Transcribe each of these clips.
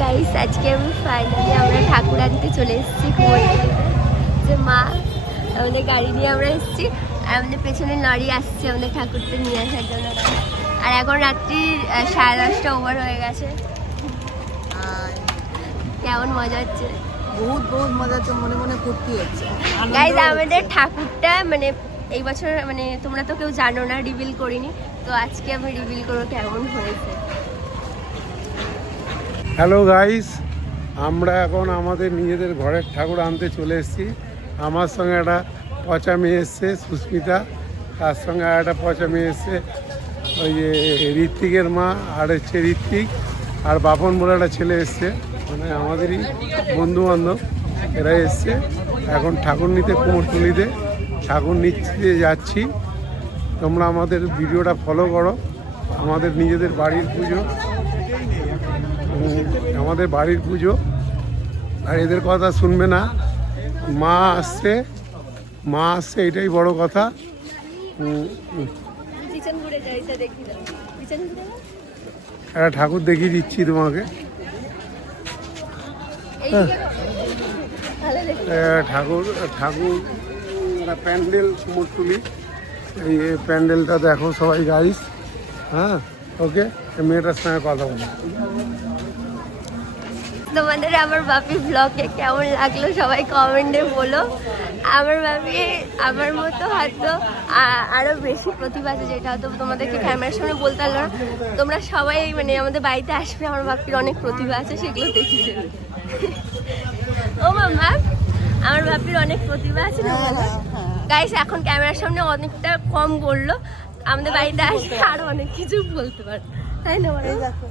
Guys আজকে আমি finally আমরা ঠাকুর আনতে চলে এসেছি কুমোরটুলিতে। যে মা আমাদের গাড়ি নিয়ে আমরা এসেছি আর আমাদের পেছনে লরি আসছে আমাদের ঠাকুরটা নিয়ে আসার জন্য। আর এখন রাত্রি 10:30 ওভার হয়ে গেছে। কেমন মজা হচ্ছে? বহুত মজা হচ্ছে, মনে মনে ফুর্তি হচ্ছে। গাইস আমাদের ঠাকুরটা মানে এই বছর মানে তোমরা তো কেউ জানো না, রিভিল করিনি, তো আজকে আমি রিভিল করবো কেমন হয়েছে। হ্যালো গাইস, আমরা এখন আমাদের নিজেদের ঘরের ঠাকুর আনতে চলে এসেছি। আমার সঙ্গে একটা পচা মেয়ে এসছে সুস্মিতা, তার সঙ্গে আর একটা পচা মেয়ে এসছে ওই যে ঋত্বিকের মা, আর হচ্ছে ঋত্বিক আর বাপন বলে একটা ছেলে এসছে, মানে আমাদেরই বন্ধু বান্ধব এরা এসছে। এখন ঠাকুর নিতে কুমোরটুলিতে ঠাকুর নিতে যাচ্ছি। তোমরা আমাদের ভিডিওটা ফলো করো। আমাদের নিজেদের বাড়ির পুজো, আমাদের বাড়ির পুজো, আর এদের কথা শুনবে না। মা আসছে এটাই বড় কথা। একটা ঠাকুর দেখিয়ে দিচ্ছি তোমাকে। ঠাকুর একটা প্যান্ডেল কুমোরটুলি, এই প্যান্ডেলটা দেখো সবাই গাইস। হ্যাঁ ওকে, মেয়েটার সঙ্গে কথা বলো। তোমাদের আমার বাপি ব্লগে কেমন লাগলো সবাই কমেন্টে বলো। আমার বাপি আমার মতো হয়তো আরও বেশি প্রতিভা আছে, যেটা হয়তো তোমাদেরকে ক্যামেরার সামনে বলতে পারলো না। তোমরা সবাই মানে আমাদের বাড়িতে আসবে, আমার বাপির অনেক প্রতিভা আছে, সেগুলো দেখিয়ে দেবে। ও মামা, আমার বাপির অনেক প্রতিভা আছে না গাইস। এখন ক্যামেরার সামনে অনেকটা কম বললো, আমাদের বাড়িতে আসবে আরো অনেক কিছু বলতে পারে, তাই না? মানে দেখো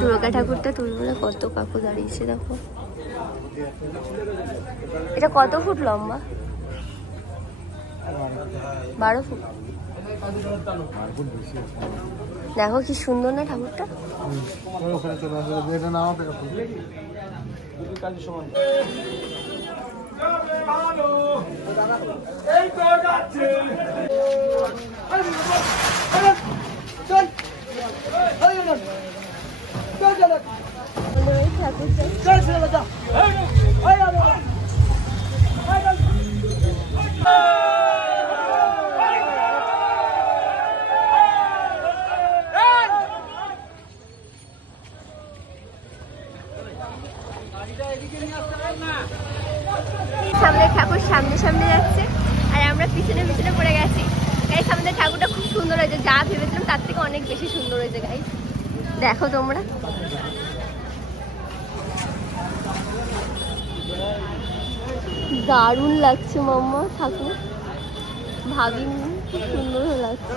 দুর্গা ঠাকুরটা তুলবো না, কত কাকু দাঁড়িয়েছে দেখো। এটা কত ফুট লম্বা? 12 ফুট। দেখো কি সুন্দর না ঠাকুরটা। আমাদের ঠাকুর সামনে সামনে যাচ্ছে আর আমরা পিছনে পিছনে পড়ে গেছি। গাইস আমাদের ঠাকুরটা খুব সুন্দর হয়েছে, যা ভেবেছিলাম তার থেকে অনেক বেশি সুন্দর হয়েছে গাইস। দেখো তোমরা, দারুণ লাগছে মাম্মা ঠাকুর, ভাবিনি খুব সুন্দর লাগছে।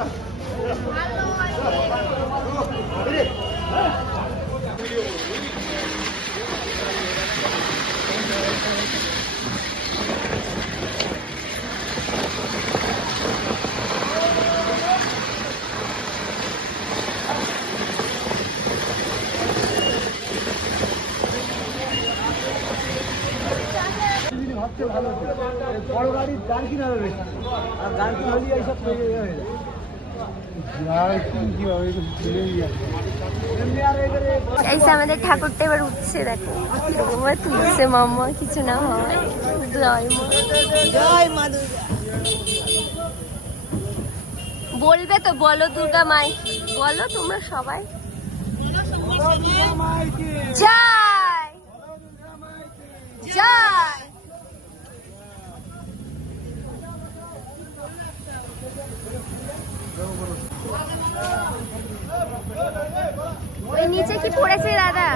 আমাদের ঠাকুরটা এবার উঠছে, দেখো এবার তুলছে মাম্মা, কিছু না হয়। জয় মা দুর্গা বলবে তো, বলো দুর্গা মাই, বলো তোমরা সবাই জয় জয়। ওই নিচে কি পড়েছে দাদা?